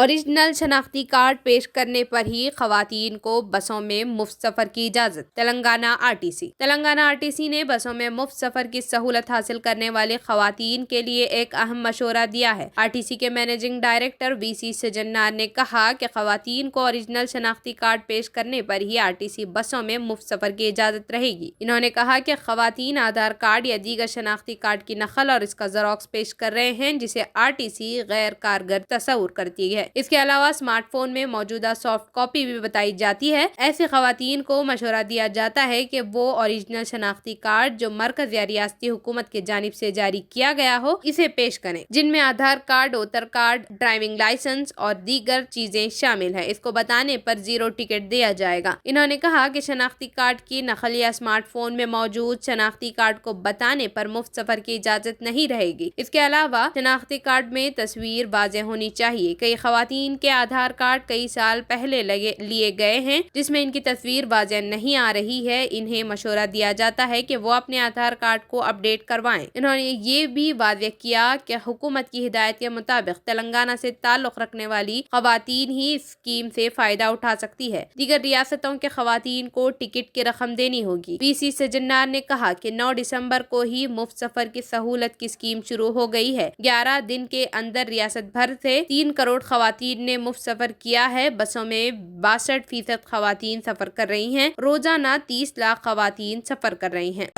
Original शनाख्ती card पेश करने पर ही खवातीन को बसों में मुफ्त सफर की इजाजत। तेलंगाना आरटीसी ने बसों में मुफ्त सफर की सहूलत हासिल करने वाली खवातीन के लिए एक अहम मशवरा दिया है। आरटीसी के मैनेजिंग डायरेक्टर वीसी सजन्नार ने कहा कि खवातीन को ओरिजिनल शनाख्ती कार्ड पेश करने पर ही आरटीसी बसों में मुफ्त सफर की इजाजत रहेगी। इन्होंने कहा कि खवातीन आधार कार्ड या दीगर शनाख्ती कार्ड की नकल और इसका ज़ेरॉक्स पेश कर रहे हैं, जिसे आरटीसी गैर कारगर तस्वुर करती है। इसके अलावा स्मार्टफोन में मौजूदा सॉफ्ट कॉपी भी बताई जाती है। ऐसी खवातीन को मशवरा दिया जाता है कि वो ओरिजिनल शनाख्ती कार्ड जो मरकज या रियासती हुकूमत की जानिब से जारी किया गया हो, इसे पेश करें, जिनमें Aadhaar card, voter card, driving licence और दीगर चीजें शामिल है। इसको बताने पर 0 टिकट दिया जाएगा। इन्होंने कहा कि शनाख्ती कार्ड की नकल या स्मार्टफोन में मौजूद शनाख्ती कार्ड को बताने पर मुफ्त सफर की इजाजत नहीं रहेगी। इसके अलावा शनाख्ती कार्ड में तस्वीर वाज़ेह होनी चाहिए। कई खवातीन के आधार कार्ड कई साल पहले लिए गए हैं, जिसमें इनकी तस्वीर वाज़ेह नहीं आ रही है। इन्हें मशवरा दिया जाता है कि वो अपने आधार कार्ड को अपडेट करवाएं। इन्होंने ये भी वाज़ेह किया कि हुकूमत की हिदायत के मुताबिक तेलंगाना से ताल्लुक रखने वाली खवातीन ही इस स्कीम से फायदा उठा सकती है। दीगर रियासतों के खवातीन को टिकट की रकम देनी होगी। वीसी सजन्नार ने कहा कि 9 दिसंबर को ही मुफ्त सफर की सहूलत की स्कीम शुरू हो गई है। 11 दिन के अंदर रियासत भर से 3 करोड़ खवातीन ने मुफ्त सफर किया है। बसों में 62% खवातीन सफर कर रही हैं। रोजाना 30 लाख खवातीन सफर कर रही हैं।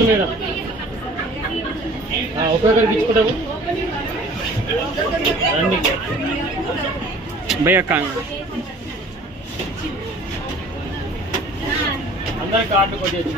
మేడం ఒక్కొక్కరికి ఇచ్చుకుంటాము రండి భయ్యా అందరి కార్డు కొట్టేసి